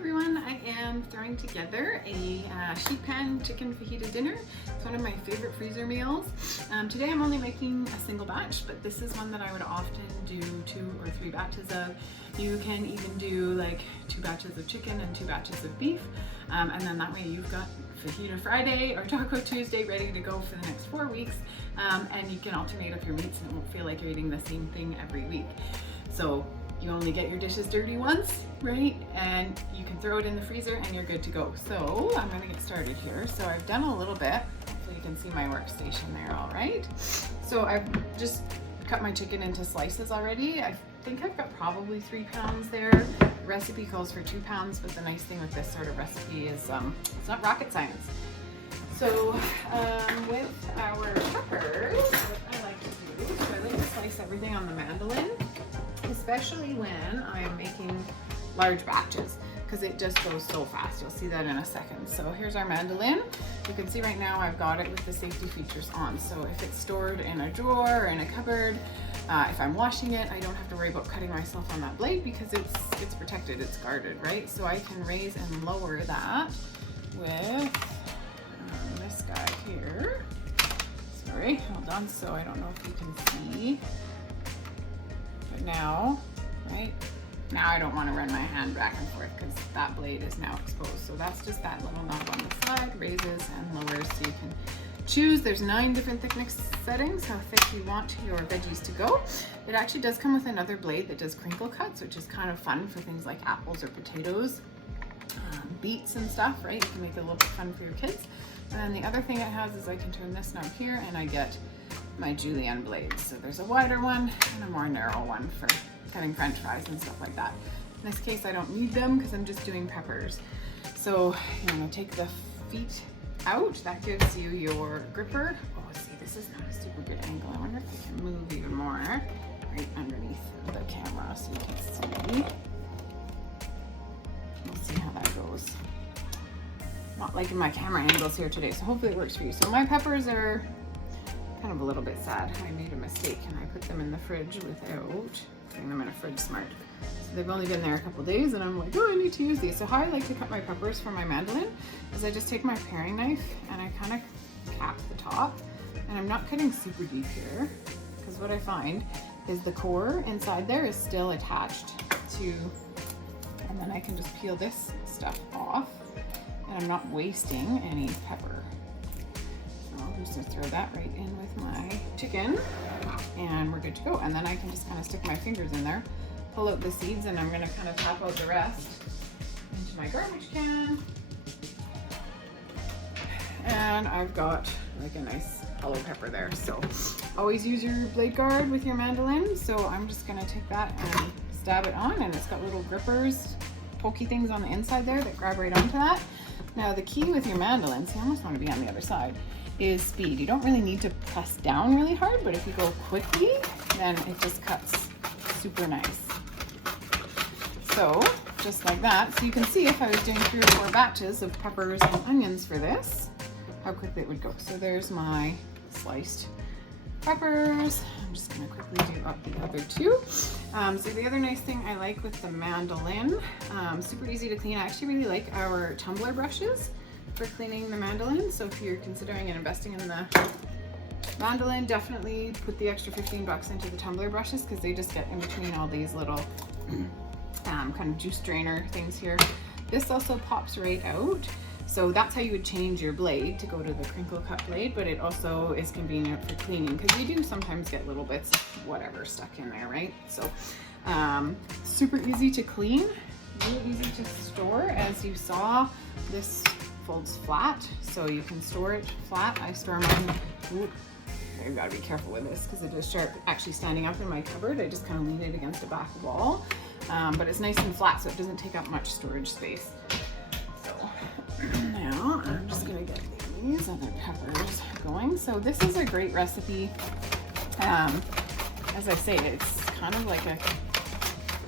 everyone, I am throwing together a sheet pan chicken fajita dinner. It's one of my favorite freezer meals. Today I'm only making a single batch, but this is one that I would often do 2 or 3 batches of. You can even do like 2 batches of chicken and 2 batches of beef, and then that way you've got Fajita Friday or Taco Tuesday ready to go for the next 4 weeks, and you can alternate up your meats and it won't feel like you're eating the same thing every week. So you only get your dishes dirty once, right? And you can throw it in the freezer and you're good to go. So I'm gonna get started here. So I've done a little bit, so you can see my workstation there, all right? So I've just cut my chicken into slices already. I think I've got probably 3 pounds there. The recipe calls for 2 pounds, but the nice thing with this sort of recipe is it's not rocket science. So with our peppers, what I like to do, so I like to slice everything on the mandolin, especially when I am making large batches, because it just goes so fast. You'll see that in a second. So here's our mandolin. You can see right now I've got it with the safety features on. So if it's stored in a drawer or in a cupboard, if I'm washing it, I don't have to worry about cutting myself on that blade because it's protected, it's guarded, right? So I can raise and lower that with this guy here. Sorry, hold on. So I don't know if you can see. But now, right? Now I don't want to run my hand back and forth because that blade is now exposed. So that's just that little knob on the side, raises and lowers, so you can choose. There's 9 different thickness settings, how thick you want your veggies to go. It actually does come with another blade that does crinkle cuts, which is kind of fun for things like apples or potatoes, beets and stuff, right? You can make it a little bit fun for your kids. And the other thing it has is I can turn this knob here and I get my Julienne Blades. So there's a wider one and a more narrow one for cutting french fries and stuff like that. In this case, I don't need them because I'm just doing peppers. So you're gonna take the feet out. That gives you your gripper. Oh, see, this is not a super good angle. I wonder if I can move even more right underneath the camera so you can see. We'll see how that goes. Not liking my camera angles here today, so hopefully it works for you. So my peppers are kind of a little bit sad. I made a mistake and I put them in the fridge without putting them in a fridge smart. So they've only been there a couple days and I'm like, oh, I need to use these. So how I like to cut my peppers for my mandolin is I just take my paring knife and I kind of cap the top, and I'm not cutting super deep here because what I find is the core inside there is still attached to, and then I can just peel this stuff off and I'm not wasting any pepper. I'm just gonna throw that right in with my chicken and we're good to go. And then I can just kind of stick my fingers in there, pull out the seeds, and I'm gonna kind of tap out the rest into my garbage can. And I've got like a nice hollow pepper there. So always use your blade guard with your mandolin. So I'm just gonna take that and stab it on, and it's got little grippers, pokey things on the inside there that grab right onto that. Now the key with your mandolin, see, I almost want to be on the other side, is speed. You don't really need to press down really hard, but if you go quickly, then it just cuts super nice. So just like that. So you can see if I was doing 3 or 4 batches of peppers and onions for this, how quickly it would go. So there's my sliced peppers. I'm just gonna quickly do up the other 2. So the other nice thing I like with the mandolin, super easy to clean. I actually really like our tumbler brushes for cleaning the mandolin. So if you're considering and investing in the mandolin, definitely put the extra 15 bucks into the tumbler brushes because they just get in between all these little kind of juice drainer things here. This also pops right out. So that's how you would change your blade to go to the crinkle cut blade, but it also is convenient for cleaning because you do sometimes get little bits of whatever stuck in there, right? So super easy to clean, really easy to store. As you saw, this folds flat, so you can store it flat. I store mine, I've got to be careful with this because it is sharp actually standing up in my cupboard. I just kind of lean it against the back wall, but it's nice and flat so it doesn't take up much storage space. So now I'm just gonna get these other peppers going. So this is a great recipe. As I say, it's kind of like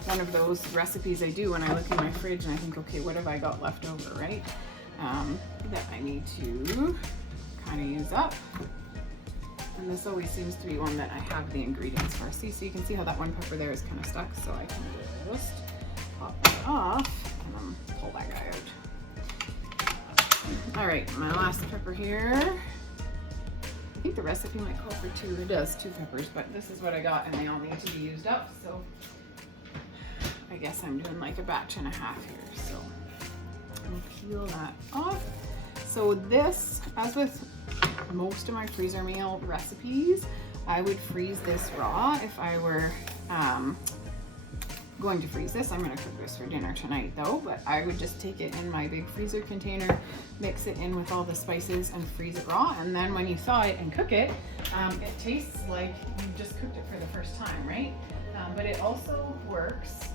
one of those recipes I do when I look in my fridge and I think, okay, what have I got left over, right? That I need to kind of use up. And this always seems to be one that I have the ingredients for. See, so you can see how that one pepper there is kind of stuck, so I can just pop that off and then pull that guy out. All right, my last pepper here. I think the recipe might call for 2. It does, 2 peppers, but this is what I got and they all need to be used up. So I guess I'm doing like a batch and a half here. So I'll peel that off. So this, as with most of my freezer meal recipes, I would freeze this raw if I were going to freeze this. I'm going to cook this for dinner tonight though, but I would just take it in my big freezer container, mix it in with all the spices and freeze it raw. And then when you thaw it and cook it, it tastes like you just cooked it for the first time, right? But it also works,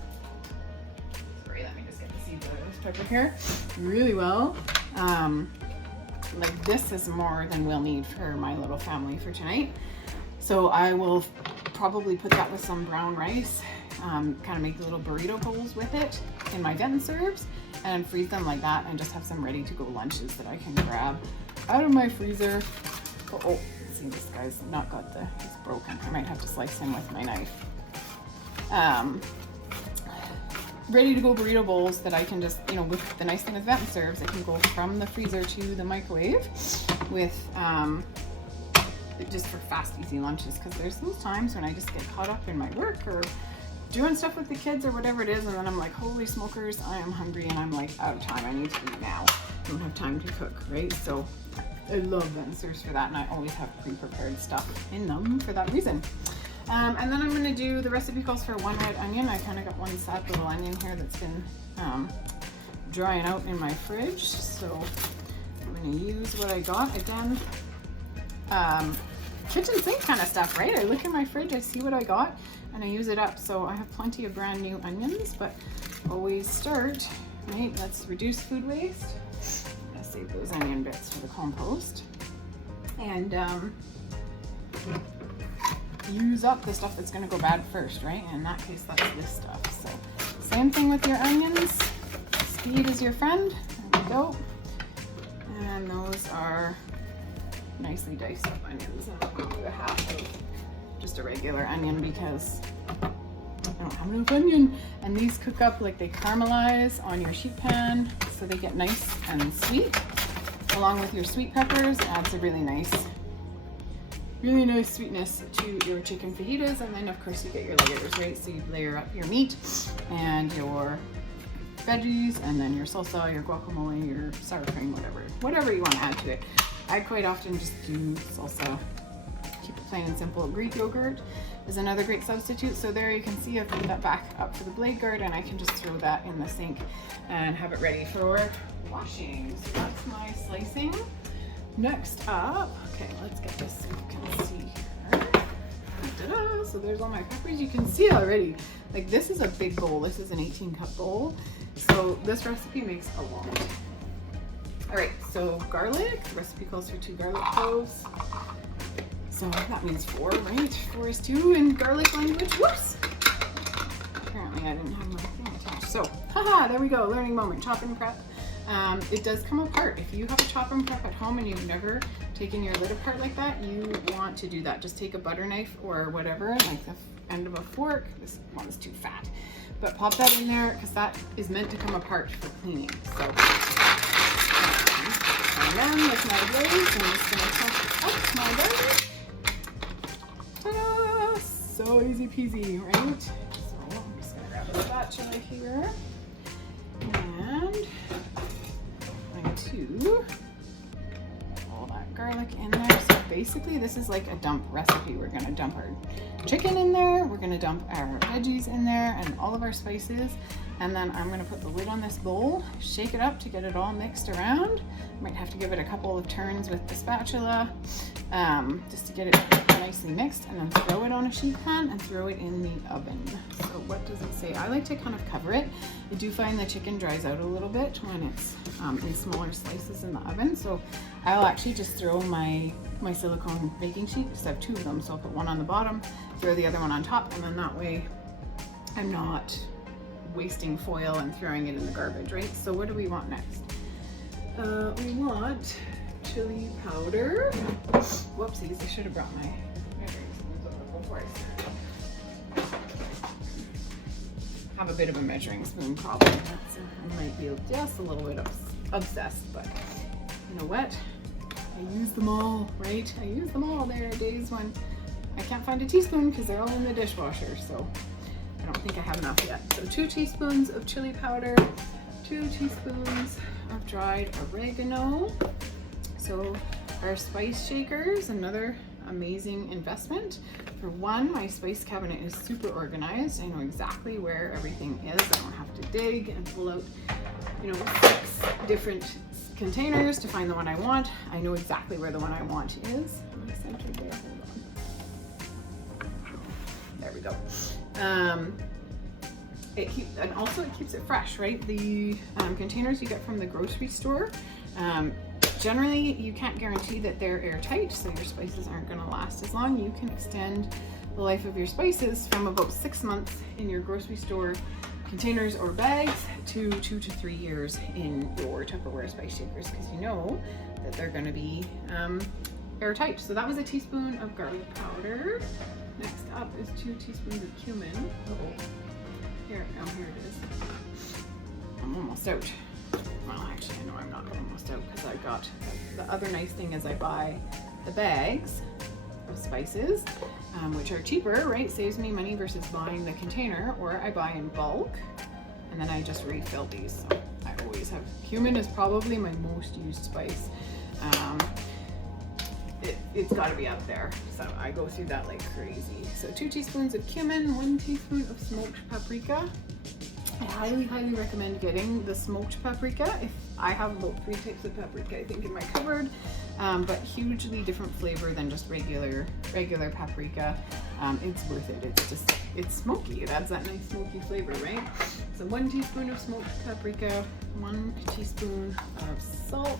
sorry, let me just get the seeds out of this pepper here, really well. Like this is more than we'll need for my little family for tonight. So I will probably put that with some brown rice, kind of make little burrito bowls with it in my Vent Serves and freeze them like that and just have some ready to go lunches that I can grab out of my freezer. Oh, see, this guy's not got he's broken. I might have to slice him with my knife. Ready to go burrito bowls that I can just, you know, with the nice thing with Vent Serves, it can go from the freezer to the microwave with, just for fast, easy lunches. Because there's those times when I just get caught up in my work or doing stuff with the kids or whatever it is, and then I'm like, holy smokers, I am hungry and I'm like out of time. I need to eat now. I don't have time to cook, right? So I love Vent Serves for that, and I always have pre-prepared stuff in them for that reason. And then I'm going to do, the recipe calls for 1 red onion. I kind of got one sad little onion here that's been drying out in my fridge. So I'm going to use what I got. Again, kitchen sink kind of stuff, right? I look in my fridge, I see what I got, and I use it up. So I have plenty of brand new onions, but always start, right? Let's reduce food waste. I'm going to save those onion bits for the compost. And use up the stuff that's going to go bad first, right? In that case, that's this stuff. So same thing with your onions. Speed is your friend. There we go. And those are nicely diced up onions. I'm going to do a half of just a regular onion because I don't have enough onion. And these cook up like they caramelize on your sheet pan, so they get nice and sweet. Along with your sweet peppers, it adds a really nice sweetness to your chicken fajitas. And then of course you get your layers, right? So you layer up your meat and your veggies and then your salsa, your guacamole, your sour cream, whatever you want to add to it. I quite often just do salsa, keep it plain and simple. Greek yogurt is another great substitute. So there you can see I've put that back up to the blade guard and I can just throw that in the sink and have it ready for washing. So that's my slicing. Next up, okay, let's get this so you can see here. Ta-da! So there's all my peppers. You can see already, like this is a big bowl. This is an 18-cup bowl. So this recipe makes a lot. All right, so garlic, the recipe calls for 2 garlic cloves. So that means 4, right? 4 is 2 in garlic language. Whoops! Apparently I didn't have my thing attached. So, haha, there we go, learning moment, chop and prep. It does come apart. If you have a chop and prep at home and you've never taken your lid apart like that, you want to do that. Just take a butter knife or whatever, like the end of a fork. This one's too fat. But pop that in there because that is meant to come apart for cleaning. So, and then with my blades, I'm just going to chop up my garlic. Ta-da! So easy peasy, right? So I'm just going to grab a spatula here. And I'm going to all that garlic in there. So basically this is like a dump recipe. We're going to dump our chicken in there. We're going to dump our veggies in there and all of our spices. And then I'm going to put the lid on this bowl, shake it up to get it all mixed around. Might have to give it a couple of turns with the spatula just to get it nicely mixed, and then throw it on a sheet pan and throw it in the oven. So what does it say? I like to kind of cover it. I do find the chicken dries out a little bit when it's in smaller slices in the oven. So I'll actually just throw my silicone baking sheet, because I have 2 of them. So I'll put one on the bottom, throw the other one on top, and then that way I'm not wasting foil and throwing it in the garbage, right? So what do we want next? We want chili powder. Whoopsies, I should have brought my measuring spoons over before I started. Have a bit of a measuring spoon problem. Let's I might be just a little bit obsessed, but you know what? I use them all, right? I use them all. There are days when I can't find a teaspoon because they're all in the dishwasher, so I don't think I have enough yet. So 2 teaspoons of chili powder, 2 teaspoons of dried oregano. So our spice shakers, another amazing investment. For one, my spice cabinet is super organized. I know exactly where everything is. I don't have to dig and pull out, you know, 6 different containers to find the one I want. I know exactly where the one I want is. Am I centered there? Hold on. There we go. And also it keeps it fresh, right? The containers you get from the grocery store, generally you can't guarantee that they're airtight, so your spices aren't going to last as long. You can extend the life of your spices from about 6 months in your grocery store containers or bags to 2 to 3 years in your Tupperware spice shakers, because you know that they're going to be airtight. So that was a teaspoon of garlic powder. Next up is 2 teaspoons of cumin. Here it is. I'm almost out. Well, actually, I know I'm not almost out because I got, the other nice thing is I buy the bags of spices, which are cheaper, right? Saves me money versus buying the container, or I buy in bulk and then I just refill these. So I always have, cumin is probably my most used spice. It's got to be up there, so I go through that like crazy. So 2 teaspoons of cumin, 1 teaspoon of smoked paprika. I highly recommend getting the smoked paprika. If I have about 3 types of paprika, I think, in my cupboard, but hugely different flavor than just regular paprika. It's worth it. It's smoky. It adds that nice smoky flavor, right? So 1 teaspoon of smoked paprika, 1 teaspoon of salt,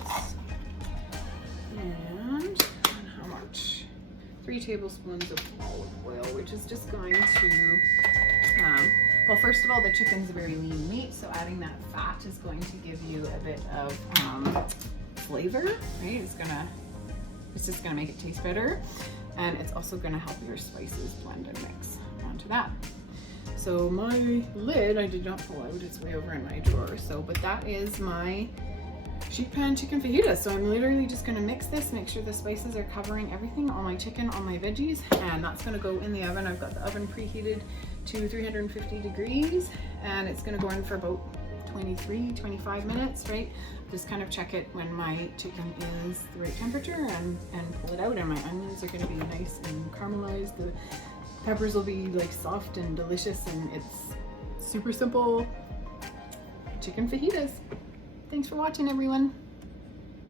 and how much? 3 tablespoons of olive oil, which is just going to, well, first of all, the chicken's very lean meat, so adding that fat is going to give you a bit of flavor, right? It's just gonna make it taste better, and it's also gonna help your spices blend and mix onto that. So my lid, I did not pull out, it's way over in my drawer. So, but that is my sheet pan chicken fajitas. So I'm literally just gonna mix this, make sure the spices are covering everything, all my chicken, all my veggies, and that's gonna go in the oven. I've got the oven preheated to 350 degrees, and it's gonna go in for about 23-25 minutes, right? Just kind of check it when my chicken is the right temperature and pull it out, and my onions are gonna be nice and caramelized. The peppers will be like soft and delicious, and it's super simple chicken fajitas. Thanks for watching, everyone.